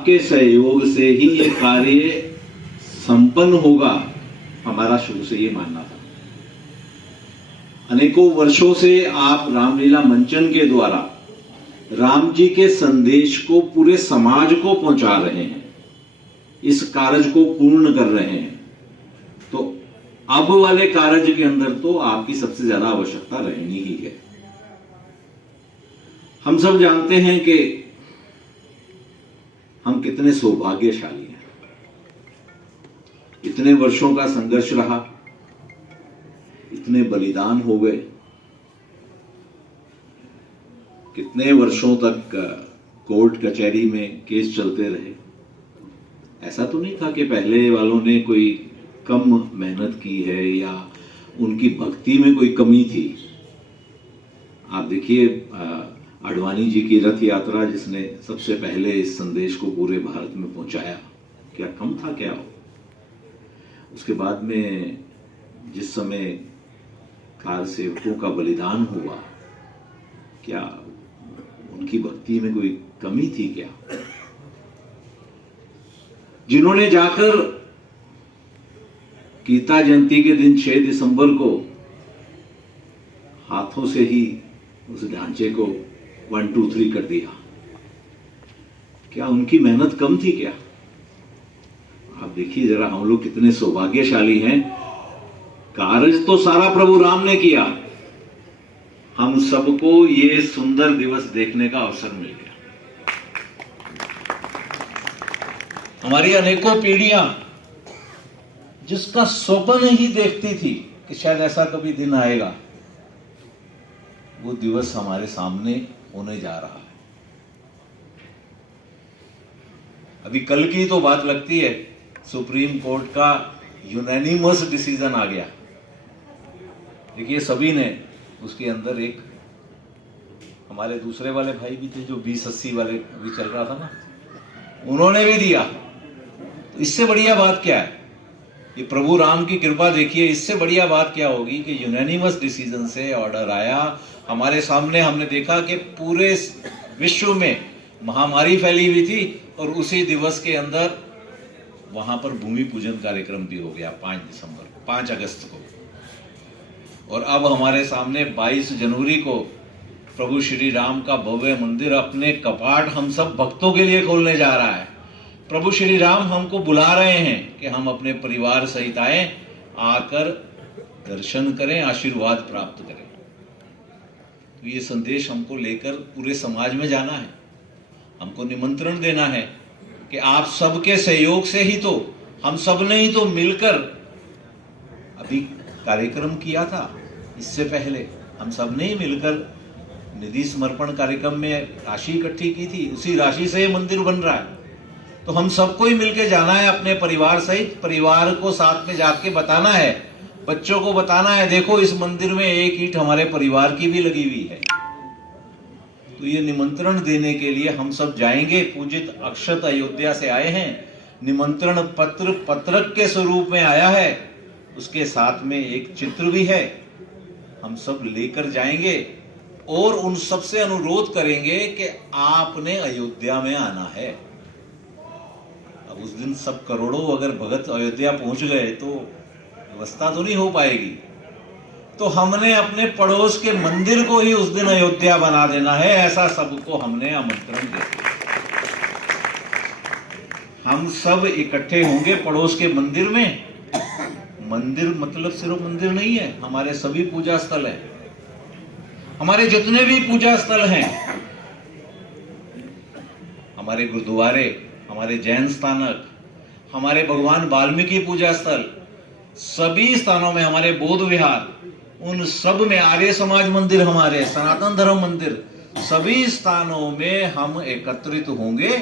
आपके सहयोग से ही ये कार्य संपन्न होगा, हमारा शुरू से ये मानना था। अनेकों वर्षों से आप रामलीला मंचन के द्वारा राम जी के संदेश को पूरे समाज को पहुंचा रहे हैं, इस कार्य को पूर्ण कर रहे हैं। तो अब वाले कार्य के अंदर तो आपकी सबसे ज्यादा आवश्यकता रहनी ही है। हम सब जानते हैं कि हम कितने सौभाग्यशाली हैं। इतने वर्षों का संघर्ष रहा, इतने बलिदान हो गए, कितने वर्षों तक कोर्ट कचहरी में केस चलते रहे। ऐसा तो नहीं था कि पहले वालों ने कोई कम मेहनत की है या उनकी भक्ति में कोई कमी थी। आप देखिए आडवाणी जी की रथ यात्रा, जिसने सबसे पहले इस संदेश को पूरे भारत में पहुंचाया, क्या कम था क्या हो? उसके बाद में जिस समय कार सेवकों का बलिदान हुआ, क्या उनकी भक्ति में कोई कमी थी क्या? जिन्होंने जाकर गीता जयंती के दिन 6 दिसंबर को हाथों से ही उस ढांचे को 1 2 3 कर दिया, क्या उनकी मेहनत कम थी क्या? आप देखिए जरा, हम लोग कितने सौभाग्यशाली हैं। कार्य तो सारा प्रभु राम ने किया, हम सबको ये सुंदर दिवस देखने का अवसर मिल गया। हमारी अनेकों पीढ़ियां जिसका स्वप्न ही देखती थी कि शायद ऐसा कभी दिन आएगा, वो दिवस हमारे सामने होने जा रहा है। अभी कल की तो बात लगती है, सुप्रीम कोर्ट का यूनानिमस डिसीजन आ गया। देखिए सभी ने उसके अंदर एक, हमारे दूसरे वाले भाई भी थे जो 2080 वाले भी चल रहा था ना, उन्होंने भी दिया। तो इससे बढ़िया बात क्या है? ये प्रभु राम की कृपा देखिए, इससे बढ़िया बात क्या होगी कि यूनानिमस डिसीजन से ऑर्डर आया हमारे सामने। हमने देखा कि पूरे विश्व में महामारी फैली हुई थी और उसी दिवस के अंदर वहां पर भूमि पूजन कार्यक्रम भी हो गया 5 अगस्त को। और अब हमारे सामने 22 जनवरी को प्रभु श्री राम का भव्य मंदिर अपने कपाट हम सब भक्तों के लिए खोलने जा रहा है। प्रभु श्री राम हमको बुला रहे हैं कि हम अपने परिवार सहित आए, आकर दर्शन करें, आशीर्वाद प्राप्त करें। तो ये संदेश हमको लेकर पूरे समाज में जाना है। हमको निमंत्रण देना है कि आप सबके सहयोग से ही तो, हम सब ने ही तो मिलकर अभी कार्यक्रम किया था। इससे पहले हम सब ने ही मिलकर निधि समर्पण कार्यक्रम में राशि इकट्ठी की थी, उसी राशि से ये मंदिर बन रहा है। तो हम सबको ही मिलके जाना है अपने परिवार सहित। परिवार को साथ में जाके बताना है, बच्चों को बताना है, देखो इस मंदिर में एक ईंट हमारे परिवार की भी लगी हुई है। तो ये निमंत्रण देने के लिए हम सब जाएंगे। पूजित अक्षत अयोध्या से आए हैं, निमंत्रण पत्र पत्रक के स्वरूप में आया है, उसके साथ में एक चित्र भी है। हम सब लेकर जाएंगे और उन सबसे अनुरोध करेंगे कि आपने अयोध्या में आना है। अब उस दिन सब करोड़ों अगर भगत अयोध्या पहुंच गए तो व्यवस्था तो नहीं हो पाएगी। तो हमने अपने पड़ोस के मंदिर को ही उस दिन अयोध्या बना देना है, ऐसा सबको हमने आमंत्रण दिया। हम सब इकट्ठे होंगे पड़ोस के मंदिर में। मंदिर मतलब सिर्फ मंदिर नहीं है, हमारे सभी पूजा स्थल है। हमारे जितने भी पूजा स्थल हैं, हमारे गुरुद्वारे, हमारे जैन स्थानक, हमारे भगवान वाल्मीकि पूजा स्थल, सभी स्थानों में, हमारे बौद्ध विहार, उन सब में, आर्य समाज मंदिर, हमारे सनातन धर्म मंदिर, सभी स्थानों में हम एकत्रित होंगे।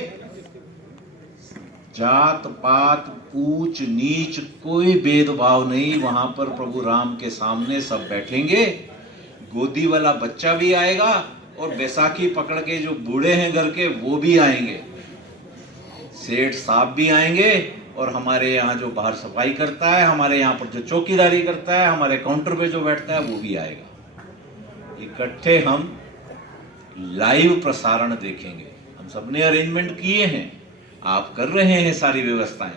जात पात ऊंच नीच कोई भेदभाव नहीं, वहां पर प्रभु राम के सामने सब बैठेंगे। गोदी वाला बच्चा भी आएगा और बैसाखी पकड़ के जो बूढ़े हैं घर के वो भी आएंगे, सेठ साहब भी आएंगे, और हमारे यहाँ जो बाहर सफाई करता है, हमारे यहाँ पर जो चौकीदारी करता है, हमारे काउंटर पे जो बैठता है वो भी आएगा। इकट्ठे हम लाइव प्रसारण देखेंगे। हम सबने अरेंजमेंट किए हैं, आप कर रहे हैं सारी व्यवस्थाएं,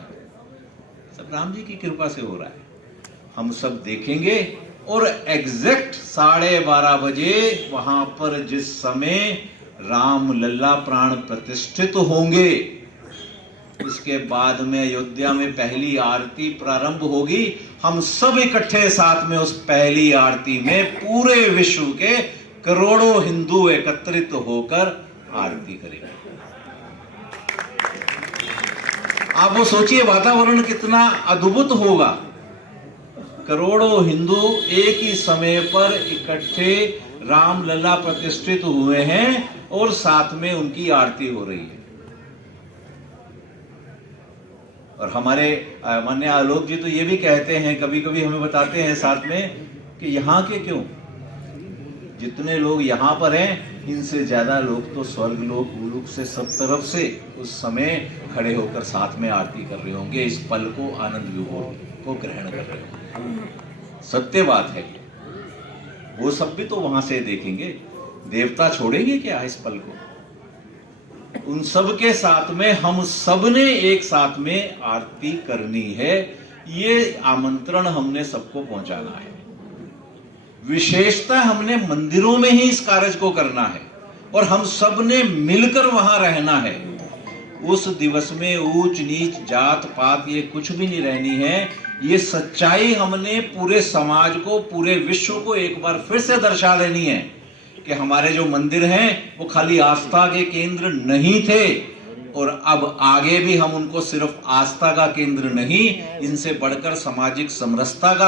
सब राम जी की कृपा से हो रहा है। हम सब देखेंगे और एग्जैक्ट 12:30 बजे वहां पर जिस समय राम लल्ला प्राण प्रतिष्ठित होंगे, उसके बाद में अयोध्या में पहली आरती प्रारंभ होगी। हम सब इकट्ठे साथ में उस पहली आरती में पूरे विश्व के करोड़ों हिंदू एकत्रित होकर आरती करेंगे। आप वो सोचिए वातावरण कितना अद्भुत होगा। करोड़ों हिंदू एक ही समय पर इकट्ठे राम लल्ला प्रतिष्ठित हुए हैं और साथ में उनकी आरती हो रही है। और हमारे माननीय आलोक जी तो ये भी कहते हैं, कभी कभी हमें बताते हैं साथ में, कि यहाँ के क्यों, जितने लोग यहाँ पर हैं इनसे ज्यादा लोग तो स्वर्ग लोक भूलोक से सब तरफ से उस समय खड़े होकर साथ में आरती कर रहे होंगे, इस पल को आनंद विभोर को ग्रहण कर रहे होंगे। सत्य बात है। वो सब भी तो वहां से देखेंगे, देवता छोड़ेंगे क्या इस पल को? उन सब के साथ में हम सब ने एक साथ में आरती करनी है। ये आमंत्रण हमने सबको पहुंचाना है। विशेषता हमने मंदिरों में ही इस कार्य को करना है और हम सब ने मिलकर वहां रहना है। उस दिवस में ऊंच नीच जात पात ये कुछ भी नहीं रहनी है। ये सच्चाई हमने पूरे समाज को, पूरे विश्व को एक बार फिर से दर्शा देनी है कि हमारे जो मंदिर हैं वो खाली आस्था के केंद्र नहीं थे और अब आगे भी हम उनको सिर्फ आस्था का केंद्र नहीं, इनसे बढ़कर सामाजिक समरसता का